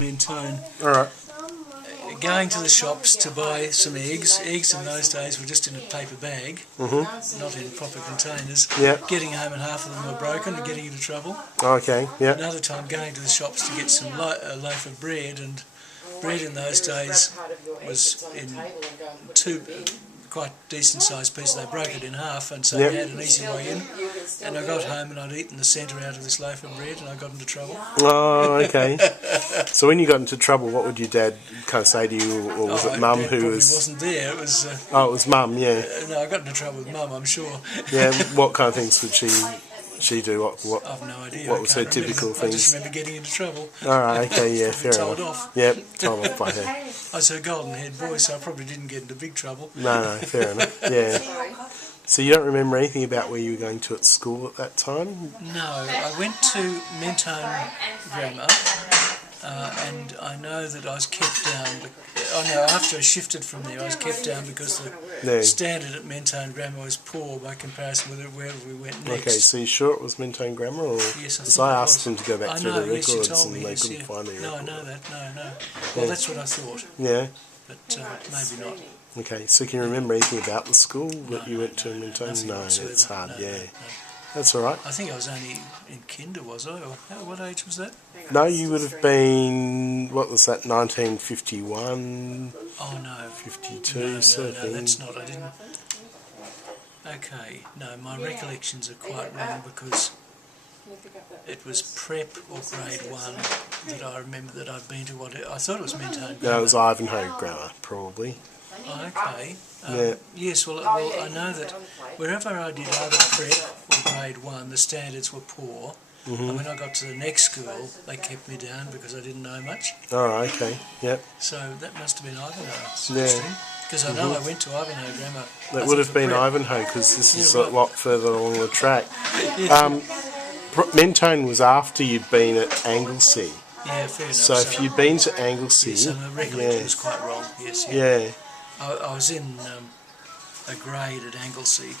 Mentone. Alright. Going to the shops to buy some eggs. Eggs in those days were just in a paper bag, not in proper containers. Yeah. Getting home and half of them were broken and getting into trouble. Okay, yeah. Another time going to the shops to get some a loaf of bread, and bread in those days was in two quite decent sized pieces. They broke it in half, and so you had an easy way in. And I got home and I'd eaten the centre out of this loaf of bread and I got into trouble. Oh, okay. So when you got into trouble, what would your dad kind of say to you, or was it Mum who was... wasn't there. It was... it was Mum, yeah. No, I got into trouble with Mum, I'm sure. Yeah, what kind of things would she do? What I've no idea. What was her typical things? I just remember getting into trouble. Alright, okay, yeah, fair told enough. Off. Yep, told off by her. I was her golden-haired boy, so I probably didn't get into big trouble. No, fair enough, yeah. So you don't remember anything about where you were going to at school at that time? No, I went to Mentone Grammar, and I know that I was kept down. After I shifted from there, I was kept down because the standard at Mentone Grammar was poor by comparison with wherever we went next. Okay, so you sure it was Mentone Grammar? Or? Yes, because I asked them to go back through the records and they couldn't find any. No, I know that, no. Well, that's what I thought. Yeah. But maybe not. Okay, so can you remember anything about the school that you went to in Mentone? No, it's hard, yeah. No. That's all right. I think I was only in kinder, was I? Or what age was that? No, you would have been, what was that, 1951? Oh, no. 52, sort of thing. No, that's not, I didn't... Okay, no, my recollections are quite wrong because it was prep or grade 1 that I remember that I'd been to. I thought it was Mentone Grammar. No, it was Ivanhoe Grammar, probably. Oh, okay. Yeah. Yes, well, I know that wherever I did either prep or grade 1, the standards were poor. And when I got to the next school, they kept me down because I didn't know much. Oh, okay, yep. So that must have been Ivanhoe. Yeah. Because I know I went to Ivanhoe Grammar. That would have been Ivanhoe because this is a lot further along the track. Mentone was after you'd been at Anglesey. Yeah, fair enough. So if you'd been to Anglesey... Yes, and the recollection was quite wrong, yes. Yeah. I was in a grade at Anglesey.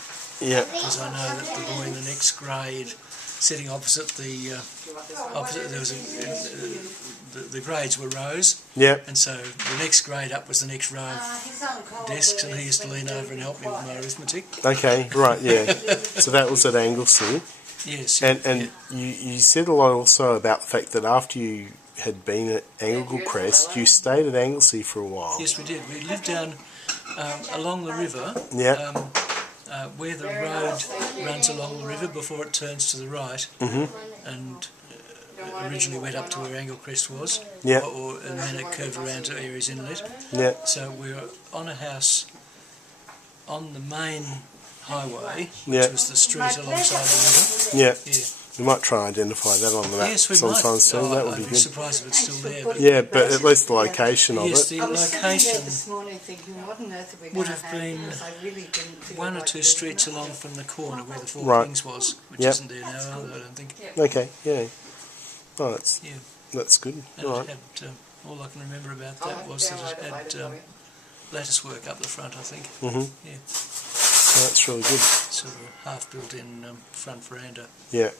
Yeah. Because I know that the boy in the next grade, sitting opposite the... there was the grades were rows. Yeah. And so the next grade up was the next row of desks, and he used to lean over and help me with my arithmetic. Okay, right, yeah. So that was at Anglesey. Yes. And you said a lot also about the fact that after you had been at Anglecrest, you stayed at Anglesey for a while. Yes, we did. We lived down along the river, where the road runs along the river before it turns to the right, and originally went up to where Anglecrest was, and then it curved around to Aries Inlet. Yeah. So we were on a house on the main highway, which was the street alongside the river. Yeah. We might try and identify that on the map sometimes too. That would be good. I'd be surprised if it's still there. But but at least the location of it. Yes, the location would have been 1 or 2 streets along from the corner where the Four Kings was, which isn't there now either, I don't think. Okay, yeah. Oh, that's good. And it had, all I can remember about that was that it had lattice work up the front, I think. Yeah. That's really good. Sort of a half-built-in front veranda. Yeah.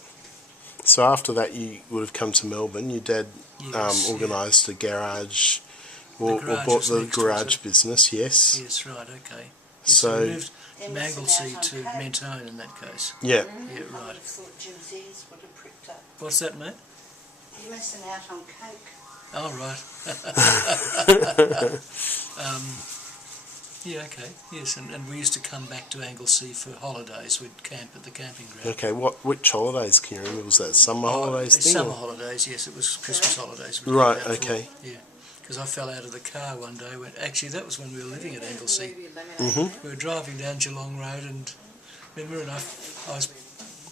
So after that you would have come to Melbourne. Your dad organised a garage, or bought the garage business, yes? Yes, right, okay. So we moved from Anglesey to Mentone in that case. Yeah. Yeah, right. What's that, mate? You're missing out on coke. Oh, right. Yeah, okay, yes, and we used to come back to Anglesey for holidays. We'd camp at the camping ground. Okay, which holidays can you remember? Was that summer holidays thing? Summer holidays, yes, it was Christmas holidays. Right, okay. Yeah, because I fell out of the car one day. Actually, that was when we were living at Anglesey. We were driving down Geelong Road and remember, and I was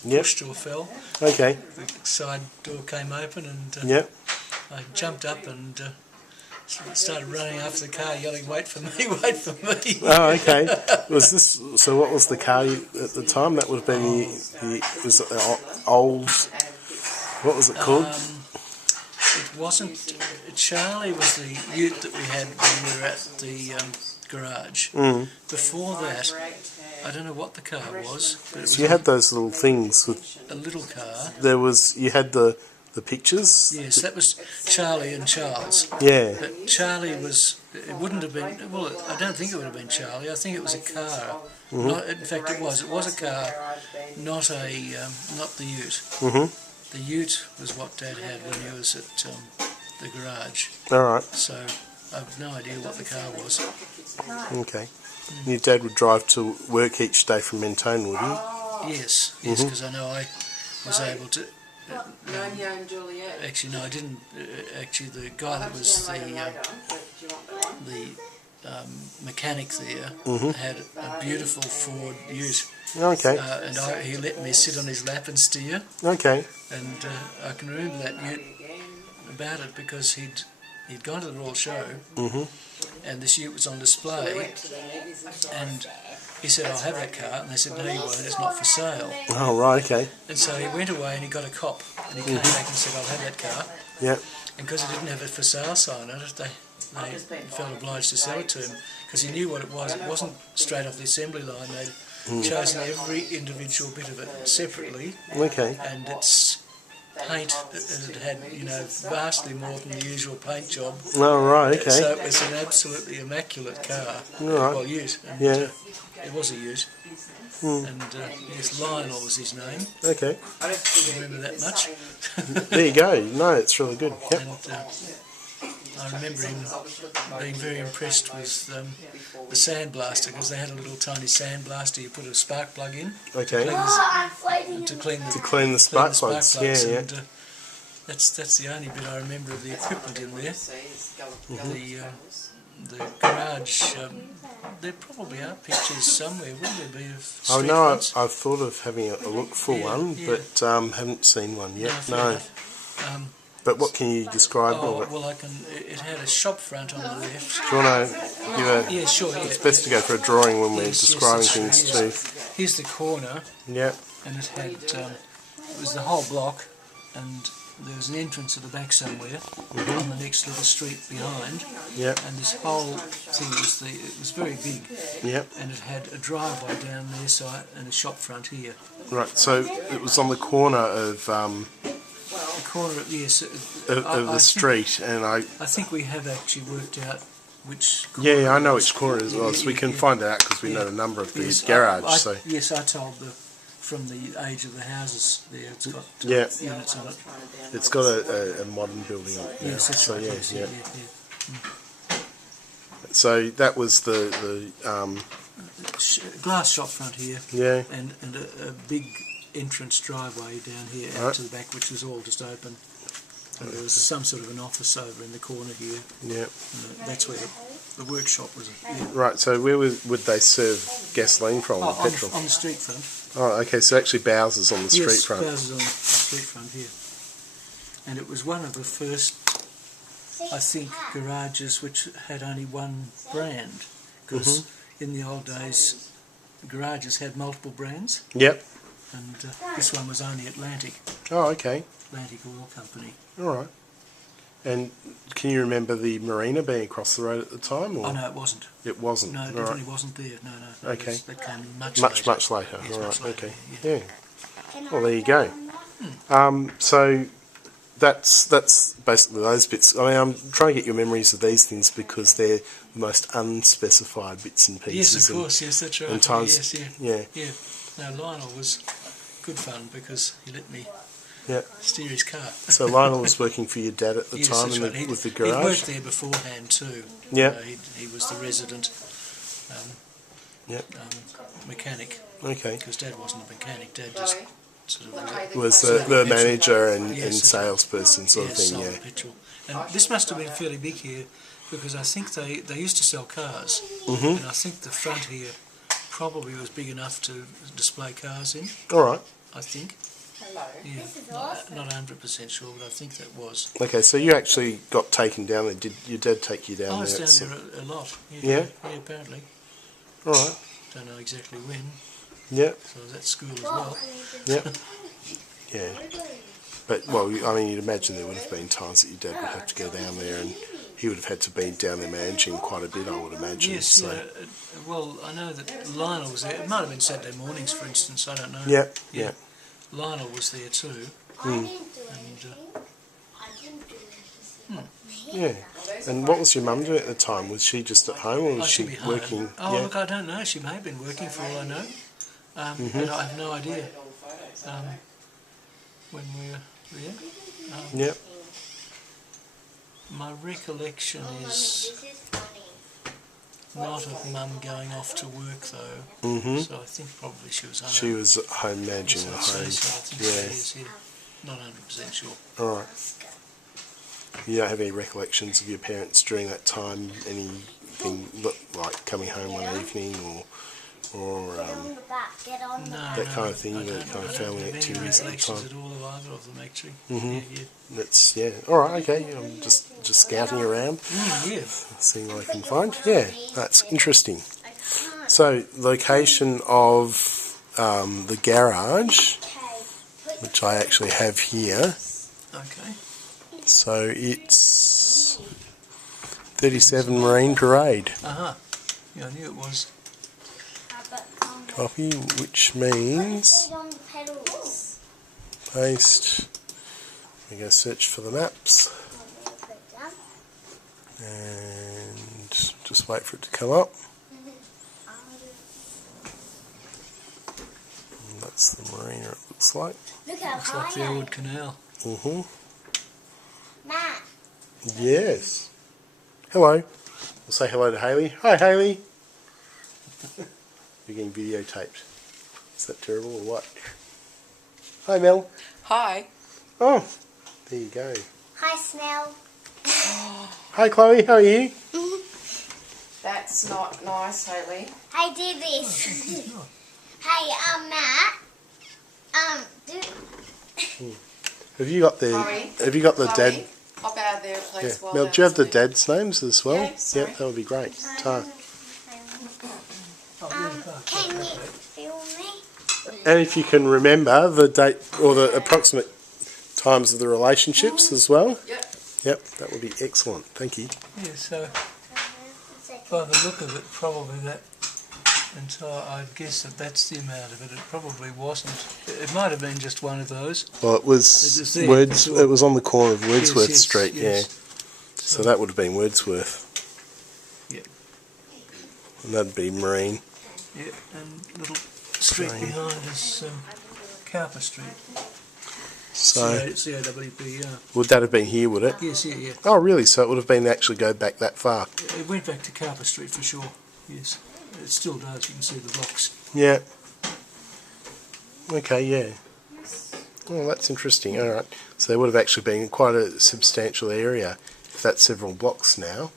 pushed or fell. Okay. The side door came open and I jumped up and... started running after the car, yelling, "Wait for me! Wait for me!" Oh, okay. Was this so? What was the car at the time? That would have been was it the old. What was it called? It wasn't. Charlie was the ute that we had when we were at the garage. Before that, I don't know what the car was. But it was so you had those little things with a little car. You had the the pictures? Yes, that was Charlie and Charles. Yeah. But Charlie was, it wouldn't have been, well, I don't think it would have been Charlie. I think it was a car. Not, in fact, it was a car, not the ute. The ute was what Dad had when he was at the garage. All right. So I have no idea what the car was. Okay. Your dad would drive to work each day from Mentone, would he? Yes, because I know I was able to. Actually, no, I didn't. Actually, the guy that was the mechanic there had a beautiful Ford ute. Okay. And he let me sit on his lap and steer. Okay. And I can remember that ute about it because he'd gone to the Royal Show, and this ute was on display, and he said, "I'll have that car," and they said, "No, you won't, it's not for sale." Oh, right, okay. And so he went away and he got a cop, and he came back and said, "I'll have that car." Yeah. And because he didn't have a for sale sign on it, they felt obliged to sell it to him, because he knew what it was. It wasn't straight off the assembly line. They'd chosen every individual bit of it separately. Okay. And its paint, it had, vastly more than the usual paint job. Oh, right, okay. So it was an absolutely immaculate car. Right. Well, ute. And, yeah. It was a ute. And yes, Lionel was his name. Okay. I don't remember that much. There you go. No, it's really good. Yep. And I remember him being very impressed with the sandblaster, because they had a little tiny sandblaster you put a spark plug in. Okay. To clean the spark plugs. Yeah. And, that's the only bit I remember of the equipment in there. The garage, there probably are pictures somewhere, wouldn't there be, of street Oh no, fronts? I've thought of having a look for one, but haven't seen one yet. No. But what can you describe of it? Well, it had a shop front on the left. Do you want to give a... Yeah, sure. It's best to go for a drawing when we're describing things too. Here's the corner. Yeah. And it had, it was the whole block, and there was an entrance at the back somewhere on the next little street behind. Yeah. And this whole thing was very big. Yeah. And it had a driveway down their side and a shop front here. Right. So it was on the corner of the corner of, yes, of the street, and I think we have actually worked out which corner. Yeah, I know which corner as well, so we can find out because we know the number of the garage. Yes, I told from the age of the houses there, it's got units on it. It's got a modern building on it. Yes, that's so right. yeah. So that was the glass shop front here. Yeah. And a big entrance driveway down here out to the back, which was all just open. And there was some sort of an office over in the corner here. Yeah. And that's where the workshop was. Yeah. Right. So where would they serve gasoline from? Or petrol? On the street front. Oh, okay. So actually, Bowser's on the street front. Yes, Bowser's on the street front here. And it was one of the first, I think, garages which had only one brand, because in the old days, garages had multiple brands. Yep. And this one was only Atlantic. Oh, okay. Atlantic Oil Company. All right. And can you remember the marina being across the road at the time? Or? Oh, no, it wasn't. It wasn't? No, it definitely wasn't there. No. Okay. That came much later. Much later. Yes, all right, much later, okay. Yeah. Well, there you go. So that's basically those bits. I mean, I'm trying to get your memories of these things because they're the most unspecified bits and pieces. Yes, of course. Yes, that's right. And times, Yeah. No, Lionel was good fun because he let me steer his car. So Lionel was working for your dad at the time with the garage? He worked there beforehand too. Yeah. He was the resident mechanic. Okay. Because Dad wasn't a mechanic. Dad just sort of was the manager and salesperson sort of thing, sold petrol. And this must have been fairly big here because I think they used to sell cars. And I think the front here probably was big enough to display cars in. All right. I think. Hello. Yeah, not 100% sure, but I think that was. Okay, so you actually got taken down there. Did your dad take you down there? I was down there a lot. Yeah? Yeah, apparently. All right. Don't know exactly when. Yeah. So I was at school as well. Yeah. Yeah. But, well, I mean, you'd imagine there would have been times that your dad would have to go down there and he would have had to be down there managing quite a bit, I would imagine. Yes, so. Well, I know that Lionel was there. It might have been Saturday mornings, for instance, I don't know. Yeah. Lionel was there too. And Yeah. And what was your mum doing at the time? Was she just at home, or was she she'd be working? home. Oh, yeah. look, I don't know. She may have been working for all I know. But I have no idea when we were there. Yep. My recollection is not of Mum going off to work though. So I think probably she was home. She was at home managing the home. I think she is, Not 100% sure. All right. You don't have any recollections of your parents during that time? Anything like coming home one evening, or that kind of thing, that kind of family activities at the time? At all of either of them, actually. That's all right. Okay, I'm just scouting around, seeing what I can find. Yeah, that's interesting. So, location of the garage, which I actually have here. Okay. So it's 37 Marine Parade. Yeah, I knew it was. Copy, which means paste. We go search for the maps and just wait for it to come up. And that's the marina, it looks like. Looks like the old canal. Matt. Yes. Hello. We'll say hello to Hayley. Hi, Hayley. You're getting videotaped. Is that terrible or what? Hi, Mel. Hi. Oh, there you go. Hi, Snell. Hi, Chloe. How are you? That's not nice, Hayley. I did this. Hey, Matt. Have you got the? Chloe? Have you got the Chloe, dad? hop out of there, please. Yeah. Mel, do you have the dad's names as well? Yeah, sorry. Yep, that would be great. Ta. Can you feel me? And if you can remember the date or the approximate times of the relationships as well. Yep. Yep, that would be excellent. Thank you. Yeah, so by the look of it, probably that entire, I'd guess that's the amount of it. It probably wasn't. It might have been just one of those. Well, it was there, Words. for sure. It was on the corner of Wordsworth Yes, Street. yes. Yeah. So that would have been Wordsworth. Yeah. And that'd be Marine. Yeah, and little street behind us, Cowper Street. So C-O-W-P, would that have been here? Would it? Yes, yeah. Oh, really? So it would have been actually go back that far. It went back to Cowper Street for sure, yes. It still does, you can see the blocks. Yeah. Okay, yeah. Oh, that's interesting. All right. So there would have actually been quite a substantial area. If that's several blocks now,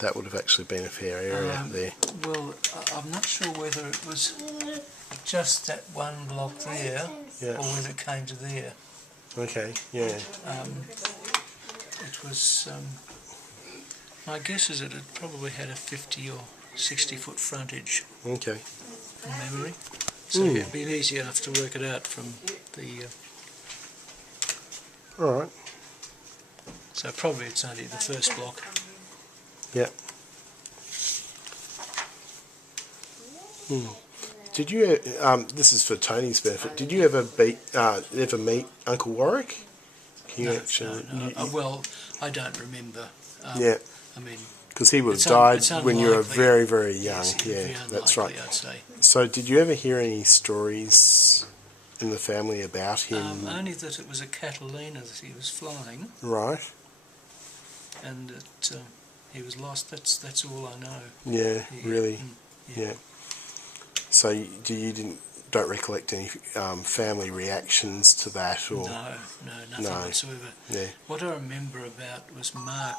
that would have actually been a fair area there. Well, I'm not sure whether it was just that one block there, or whether it came to there. Okay, yeah. It was, my guess is that it probably had a 50 or 60 foot frontage Okay. from memory. So it'd been easy enough to work it out from the... All right. So probably it's only the first block. Yeah. Did you? This is for Tony's benefit. Did you ever meet Uncle Warwick? Can you No. Well, I don't remember. Yeah. I mean, because he would have it's died when you were unlikely. very, very young. yes, it'd Yeah, be that's unlikely, right. I'd say. So, did you ever hear any stories in the family about him? Only that it was a Catalina that he was flying, Right. and that he was lost. That's all I know. Yeah. Really. Yeah. So, don't recollect any family reactions to that, or No, nothing whatsoever. Yeah. What I remember about was Mark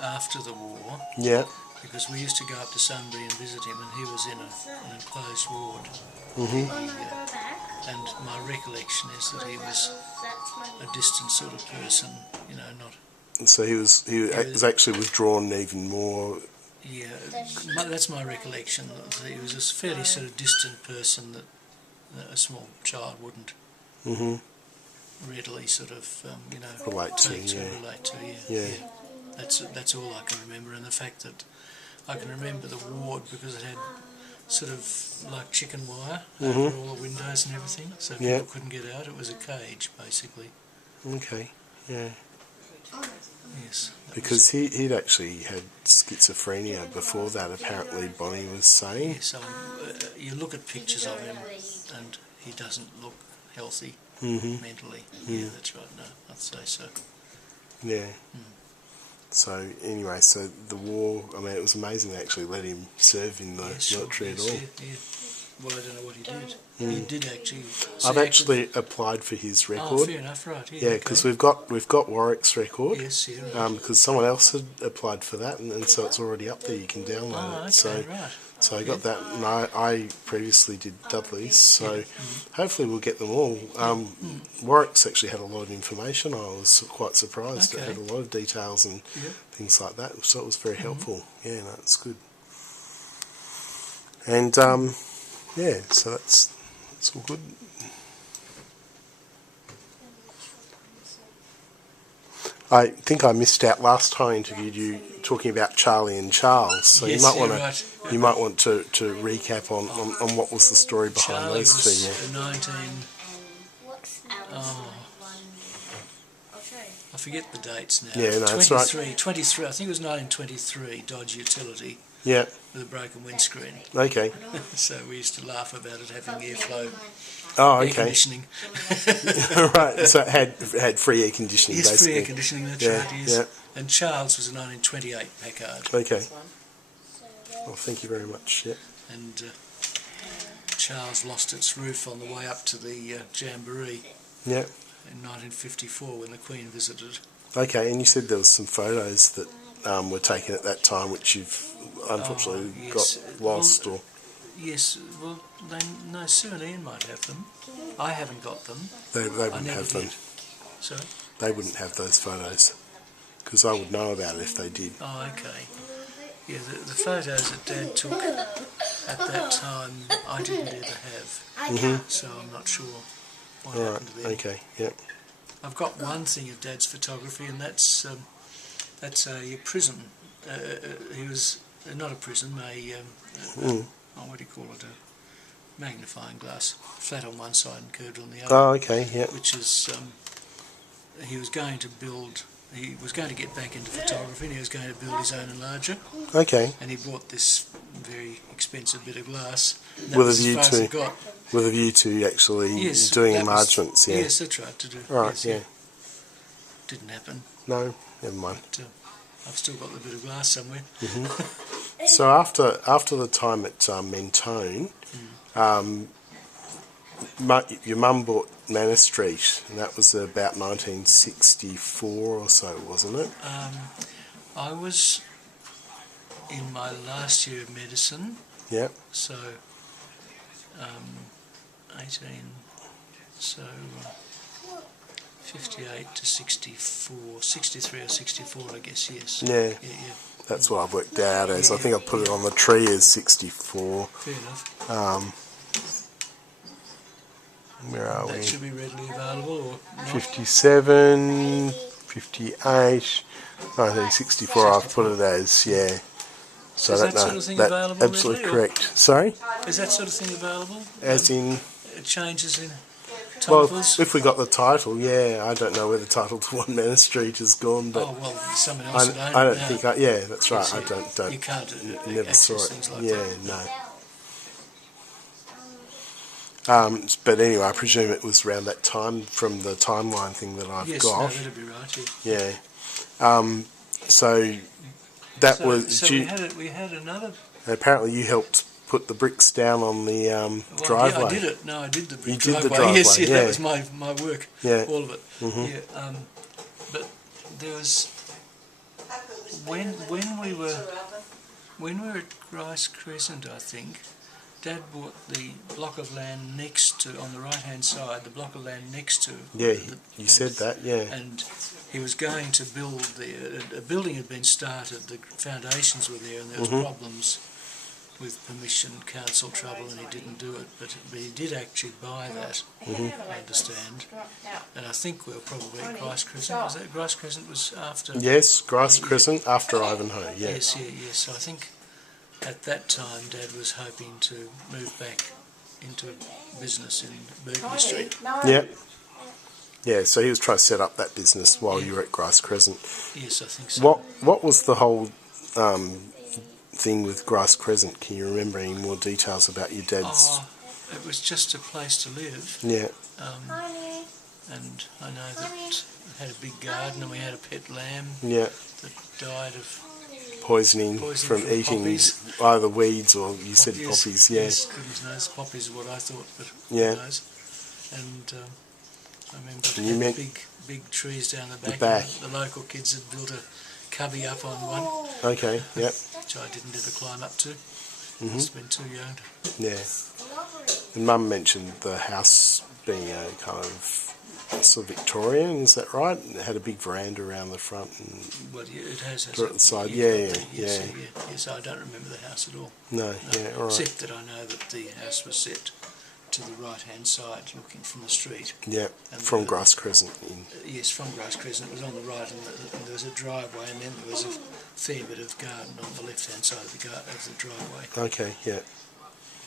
after the war, Yeah. because we used to go up to Sunbury and visit him, and he was in an enclosed ward. And my recollection is that he was a distant sort of person, not... So he was actually withdrawn even more. Yeah, that's my recollection, that he was a fairly sort of distant person that a small child wouldn't readily sort of, Relate to, relate to, Yeah. That's all I can remember, and the fact that I can remember the ward because it had sort of like chicken wire over all the windows and everything, so people couldn't get out. It was a cage, basically. Okay, yeah. Yes. Because he'd actually had schizophrenia before that, apparently Bonnie was saying. Yes, you look at pictures of him and he doesn't look healthy mentally. Yeah, that's right. No, I'd say so. Yeah. So anyway, so the war, I mean, it was amazing they actually let him serve in the military at all. Yeah. Well, I don't know what he did. He did actually. I've actually applied for his record. Oh, fair enough, right. Yeah, because we've got Warwick's record. Yes, yeah. Right. Because someone else had applied for that, and so it's already up there. You can download Oh, it. So, okay, right. so I got that, and I previously did Dudley's. So hopefully we'll get them all. Warwick's actually had a lot of information. I was quite surprised. It had a lot of details and things like that. So it was very helpful. Yeah, no, it's good. And yeah, so that's all good. I think I missed out last time I interviewed you talking about Charlie and Charles. So Yes, you might want to recap on what was the story behind Charlie those two. was Yeah. 19. Oh, I forget the dates now. Yeah, no, that's right. 23. I think it was 1923. Dodge Utility. Yeah. With a broken windscreen. Okay. So we used to laugh about it having airflow. Oh, Air okay. conditioning. Right. So it had free air conditioning. Yes, basically. free air conditioning. That's right. Yes. Yeah. And Charles was a 1928 Packard. Okay. Well, thank you very much. Yeah. And Charles lost its roof on the way up to the Jamboree. Yeah. In 1954 when the Queen visited. Okay, and you said there was some photos that were taken at that time which you've unfortunately got lost or... Yes, well, Sue and Ian might have them. I haven't got them. They wouldn't have them. Sorry? They wouldn't have those photos because I would know about it if they did. Oh, okay. Yeah, the photos that Dad took at that time I didn't ever have. So I'm not sure what happened to them. Okay, yeah. I've got one thing of Dad's photography, and that's a prism. He was not a prism, what do you call it? A magnifying glass, flat on one side and curved on the other. Oh, okay, yeah. Which is he was going to get back into photography, and he was going to build his own enlarger. Okay. And he bought this very expensive bit of glass. With a view to actually doing enlargements, yeah. Yes, that's right, to do. Right, yes, yeah. Didn't happen. No, never mind. But, I've still got the bit of glass somewhere. So after the time at Mentone, your mum bought Manor Street, and that was about 1964 or so, wasn't it? I was in my last year of medicine. Yeah. So, 58 to 64, 63 or 64, I guess, yes. Yeah. Yeah. That's what I've worked out as. I think I put it on the tree as 64. Fair enough. Where are we? That should be readily available, or not? 57, 58, 1964 I've put it as, yeah. So Is I that don't know. sort of thing available absolutely readily, correct. Sorry? Is that sort of thing available? As in... Changes in Well, titles? if we got the title, yeah. I don't know where the title to 1 Manor Street has gone, but... Oh, well, someone else would own I don't it now. think... yeah, that's right. Yes, I don't... You can't never saw it. Things like yeah, that. no. But anyway, I presume it was around that time from the timeline thing that I've yes, got. Yes, no, that'd be right, yeah. So that was... So we had another... Apparently you helped put the bricks down on the driveway. Yeah, I did it. No, I did the You driveway. did the driveway, Yes, yeah. that was my work, all of it. Mm-hmm. Yeah, but there was... When we were at Rice Crescent, I think, Dad bought the block of land next to, on the right-hand side, the block of land next to... Yeah, you said that, yeah. And he was going to build a building had been started, the foundations were there, and there was problems with permission, council trouble, and he didn't do it. But he did actually buy that, I understand. And I think we were probably at Rice Crescent. Was that Rice Crescent was after... Yes, Rice Crescent after Ivanhoe, yeah. Yes. So I think at that time Dad was hoping to move back into business in Burgundy Street. Yep. Yeah, so he was trying to set up that business while you were at Grass Crescent. Yes, I think so. What was the whole thing with Grass Crescent? Can you remember any more details about your dad's? Oh, it was just a place to live. Yeah. Honey. And I know that we had a big garden and we had a pet lamb Yeah. that died of Poisoning from eating poppies. either weeds or you said poppies. Yeah. Yes, goodness knows. Poppies are what I thought, but Yeah. who knows. And I remember You it meant had big trees down the back. back. And the local kids had built a cubby up on one, Okay. Yep. which I didn't ever climb up to. Mhm. Must have been too young. Yeah. And Mum mentioned the house being a kind of sort of Victorian, is that right? It had a big veranda around the front and Well, yeah, it has. at the side. Yes, Yeah. yes, I don't remember the house at all. No, yeah, all right. Except that I know that the house was set to the right-hand side, looking from the street. Yeah, And from Grass Crescent in. Yes, from Grass Crescent. It was on the right, and there was a driveway, and then there was a fair bit of garden on the left-hand side of the driveway. Okay, yeah.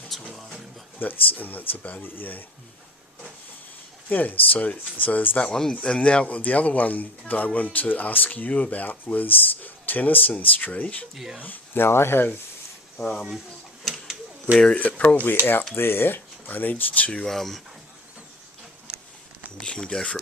That's all I remember. That's about it, yeah. Yeah, so there's that one. And now the other one that I wanted to ask you about was Tennyson Street. Yeah. Now I have, we're probably out there. I need to, you can go for it